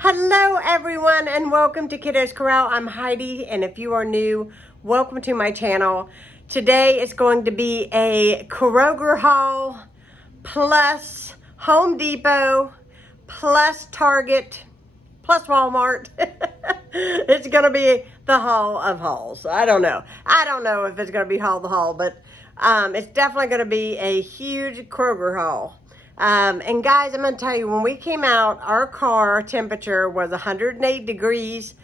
Hello everyone and welcome to Kiddos Koral. I'm Heidi, and if you are new, welcome to my channel. Today is going to be a kROGER haul plus Home Depot plus Target plus Walmart. It's going to be the haul of hauls. I don't know if it's going to be haul the haul, but it's definitely going to be a huge kROGER haul. And guys, I'm going to tell you, when we came out, our car temperature was 108 degrees.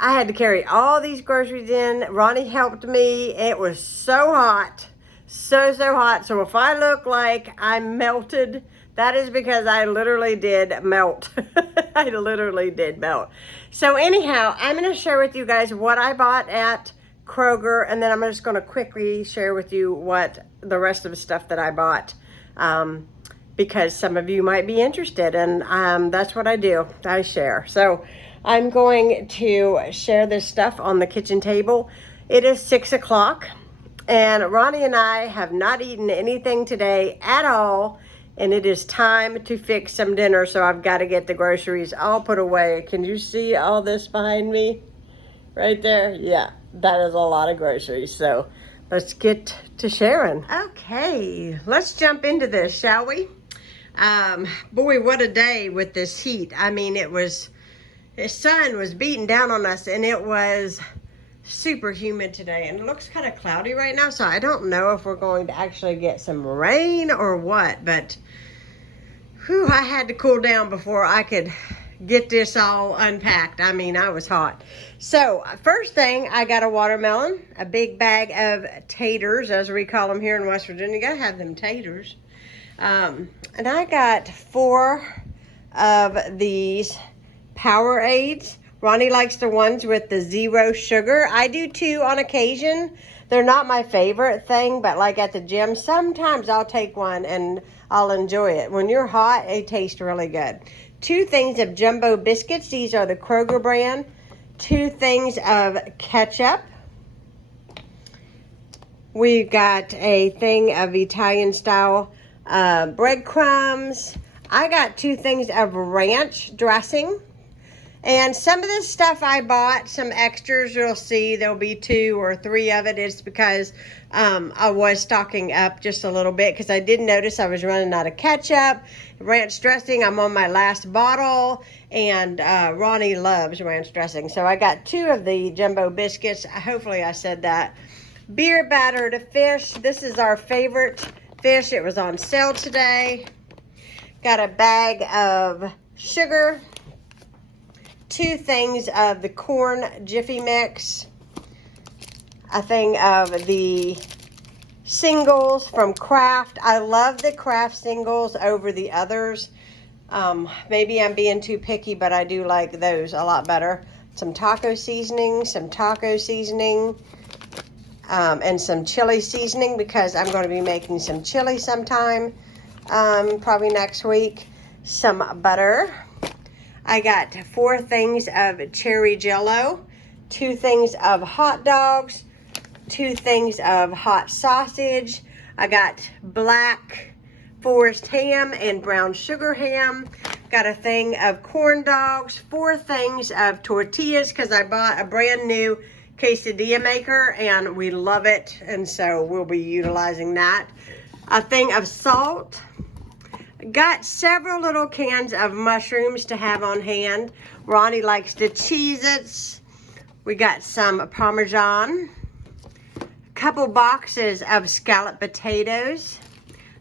I had to carry all these groceries in. Ronnie helped me. It was so hot. So hot. So if I look like I'm melted, that is because I literally did melt. I literally did melt. So anyhow, I'm going to share with you guys what I bought at kROGER, and then I'm just going to quickly share with you what the rest of the stuff that I bought. Because some of you might be interested, and that's what I do. I share. So I'm going to share this stuff on the kitchen table. It is 6 o'clock, and Ronnie and I have not eaten anything today at all, and it is time to fix some dinner, so I've got to get the groceries all put away. Can you see all this behind me? Right there? Yeah, that is a lot of groceries, so let's get to sharing. Okay, let's jump into this, shall we? Boy, what a day with this heat. I mean, the sun was beating down on us, and it was super humid today, and it looks kind of cloudy right now, so I don't know if we're going to actually get some rain or what, but whew, I had to cool down before I could get this all unpacked. I mean, I was hot. So first thing, I got a watermelon, a big bag of taters, as we call them here in West Virginia. You gotta have them taters. And I got 4 of these Powerades. Ronnie likes the ones with the 0 sugar. I do too on occasion. They're not my favorite thing, but like at the gym, sometimes I'll take one and I'll enjoy it. When you're hot, they taste really good. 2 things of jumbo biscuits. These are the kROGER brand. 2 things of ketchup. We've got a thing of Italian style breadcrumbs. I got 2 things of ranch dressing. And some of this stuff I bought, some extras, you'll see there'll be 2 or 3 of it. It's because I was stocking up just a little bit, because I did notice I was running out of ketchup. Ranch dressing, I'm on my last bottle, and Ronnie loves ranch dressing. So I got 2 of the jumbo biscuits. Hopefully I said that. Beer battered fish. This is our favorite fish. It was on sale today. Got a bag of sugar. 2 things of the corn Jiffy Mix. A thing of the singles from Kraft. I love the Kraft singles over the others. Maybe I'm being too picky, but I do like those a lot better. Some taco seasoning, and some chili seasoning, because I'm going to be making some chili sometime, probably next week. Some butter. I got 4 things of cherry jello, 2 things of hot dogs, 2 things of hot sausage. I got black forest ham and brown sugar ham. Got a thing of corn dogs, 4 things of tortillas, because I bought a brand new quesadilla maker and we love it, and so we'll be utilizing that. A thing of salt. Got several little cans of mushrooms to have on hand. Ronnie likes the Cheez-Its. We got some Parmesan. A couple boxes of scalloped potatoes.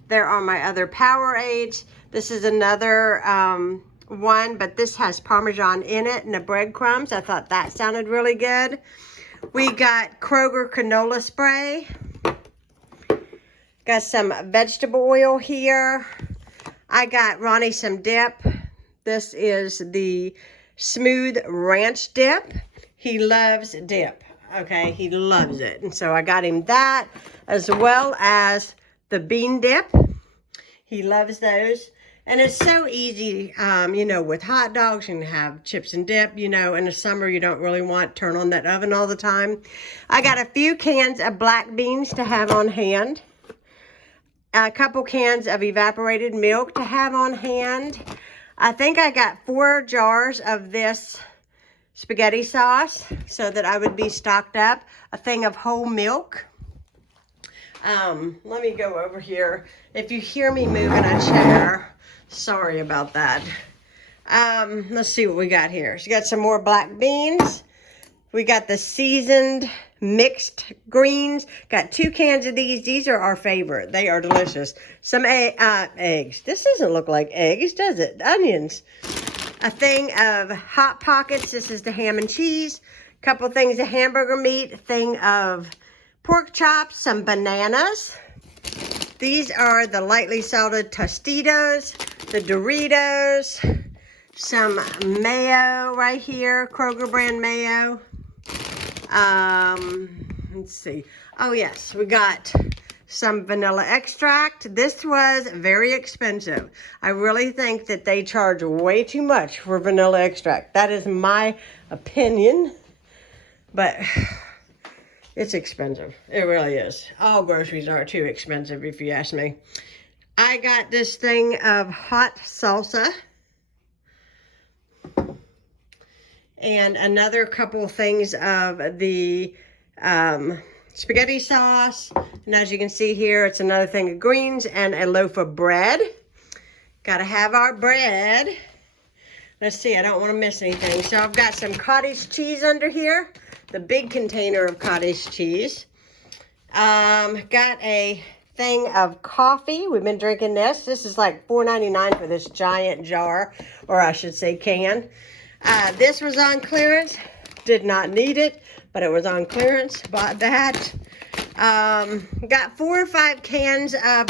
There are my other Powerades. This is another one, but this has Parmesan in it and the breadcrumbs. I thought that sounded really good. We got kROGER canola spray. Got some vegetable oil here. I got Ronnie some dip. This is the smooth ranch dip. He loves dip. Okay, he loves it. And so I got him that, as well as the bean dip. He loves those. And it's so easy, you know, with hot dogs, you can have chips and dip, you know, in the summer you don't really want to turn on that oven all the time. I got a few cans of black beans to have on hand. A couple cans of evaporated milk to have on hand. I think I got 4 jars of this spaghetti sauce so that I would be stocked up. A thing of whole milk. Let me go over here. If you hear me moving a chair, sorry about that. Let's see what we got here. So we got some more black beans. We got the seasoned mixed greens. Got 2 cans of these. These are our favorite. They are delicious. Some eggs. This doesn't look like eggs, does it? Onions. A thing of Hot Pockets. This is the ham and cheese. Couple things of hamburger meat. A thing of pork chops. Some bananas. These are the lightly salted Tostitos. The Doritos. Some mayo right here. Kroger brand mayo. Let's see. Oh yes, we got some vanilla extract. This was very expensive. I really think that they charge way too much for vanilla extract. That is my opinion, but it's expensive. It really is. All groceries are too expensive if you ask me. I got this thing of hot salsa. And another couple things of the spaghetti sauce. And as you can see here, it's another thing of greens and a loaf of bread. Gotta have our bread. Let's see, I don't want to miss anything. So I've got some cottage cheese under here. The big container of cottage cheese. Got a thing of coffee. We've been drinking this. This is like $4.99 for this giant jar, or I should say can. This was on clearance. Did not need it, but it was on clearance. Bought that. Got 4 or 5 cans of,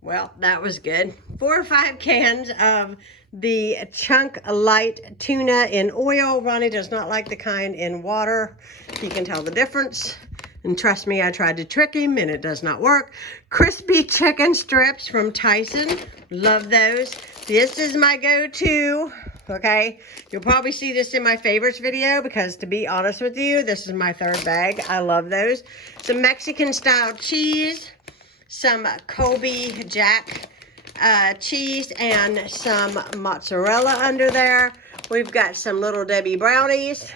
well, that was good. 4 or 5 cans of the Chunk Light Tuna in oil. Ronnie does not like the kind in water. You can tell the difference. And trust me, I tried to trick him and it does not work. Crispy chicken strips from Tyson. Love those. This is my go-to. Okay, you'll probably see this in my favorites video because, to be honest with you, this is my 3rd bag. I love those. Some Mexican style cheese, some Colby Jack cheese, and some mozzarella under there. We've got some Little Debbie brownies.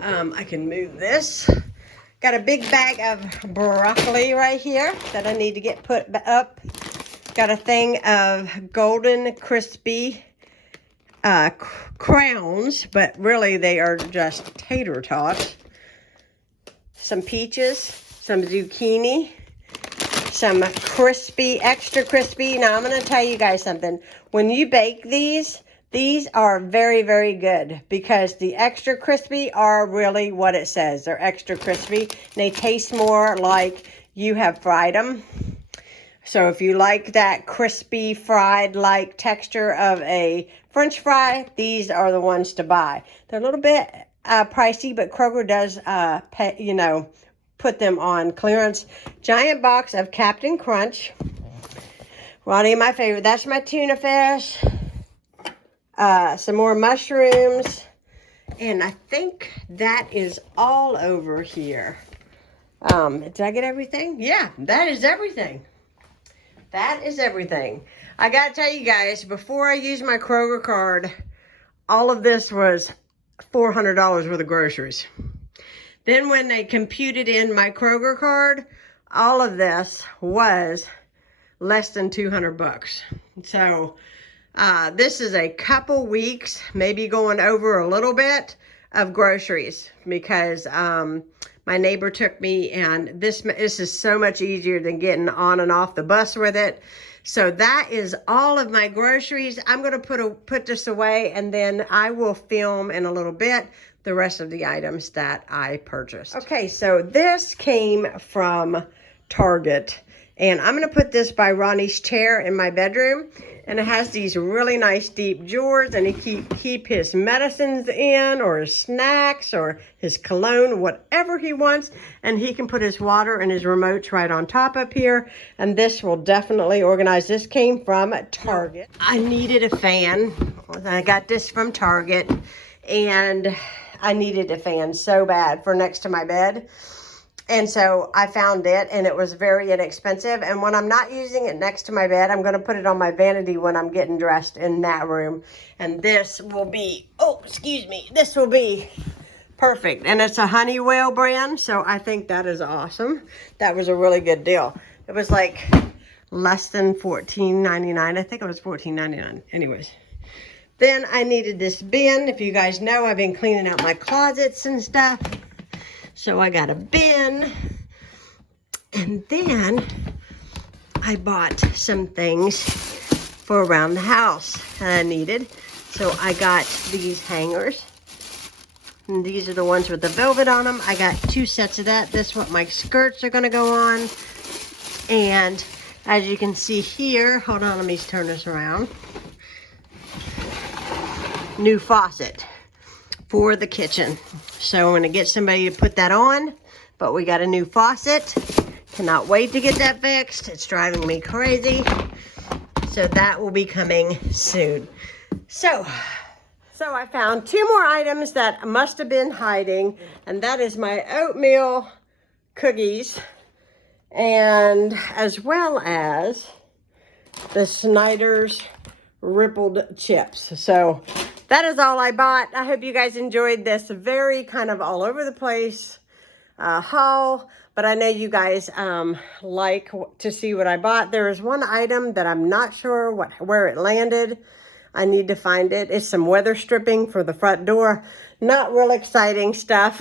I can move this. Got a big bag of broccoli right here that I need to get put up. Got a thing of golden crispy crowns, but really they are just tater tots. Some peaches, some zucchini, some crispy, extra crispy. Now I'm going to tell you guys something. When you bake these are very, very good because the extra crispy are really what it says. They're extra crispy. And they taste more like you have fried them. So if you like that crispy fried like texture of a French fry, these are the ones to buy. They're a little bit pricey, but Kroger does put them on clearance. Giant box of Captain Crunch. Ronnie, my favorite. That's my tuna fish. Some more mushrooms. And I think that is all over here. Did I get everything? Yeah, that is everything. That is everything. I gotta tell you guys, before I used my Kroger card, all of this was $400 worth of groceries. Then when they computed in my Kroger card, all of this was less than 200 bucks. So this is a couple weeks, maybe going over a little bit of groceries because my neighbor took me, and this is so much easier than getting on and off the bus with it. So that is all of my groceries. I'm going to put this away, and then I will film in a little bit the rest of the items that I purchased. Okay, so this came from Target, and I'm going to put this by Ronnie's chair in my bedroom. And it has these really nice deep drawers, and he can keep his medicines in, or his snacks, or his cologne, whatever he wants. And he can put his water and his remotes right on top up here. And this will definitely organize. This came from Target. I needed a fan. I got this from Target, and I needed a fan so bad for next to my bed. And so I found it, and it was very inexpensive. And when I'm not using it next to my bed, I'm going to put it on my vanity when I'm getting dressed in that room. And this will be, oh, excuse me, this will be perfect. And it's a Honeywell brand, so I think that is awesome. That was a really good deal. It was like less than $14.99. I think it was $14.99. Anyways. Then I needed this bin. If you guys know, I've been cleaning out my closets and stuff. So I got a bin. And then I bought some things for around the house that I needed. So I got these hangers. And these are the ones with the velvet on them. I got 2 sets of that. This is what my skirts are going to go on. And as you can see here, hold on, let me turn this around. New faucet for the kitchen. So I'm going to get somebody to put that on. But we got a new faucet. Cannot wait to get that fixed. It's driving me crazy. So that will be coming soon. So I found 2 more items that must have been hiding. And that is my oatmeal cookies. And as well as the Snyder's rippled chips. So that is all I bought. I hope you guys enjoyed this very kind of all over the place haul. But I know you guys like to see what I bought. There is one item that I'm not sure where it landed. I need to find it. It's some weather stripping for the front door. Not real exciting stuff.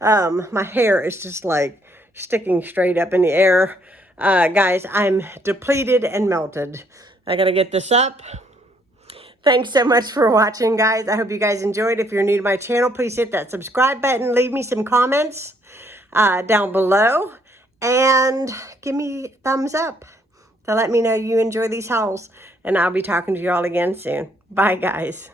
My hair is just like sticking straight up in the air. Guys, I'm depleted and melted. I gotta get this up. Thanks so much for watching, guys. I hope you guys enjoyed. If you're new to my channel, please hit that subscribe button. Leave me some comments down below. And give me a thumbs up to let me know you enjoy these hauls. And I'll be talking to you all again soon. Bye, guys.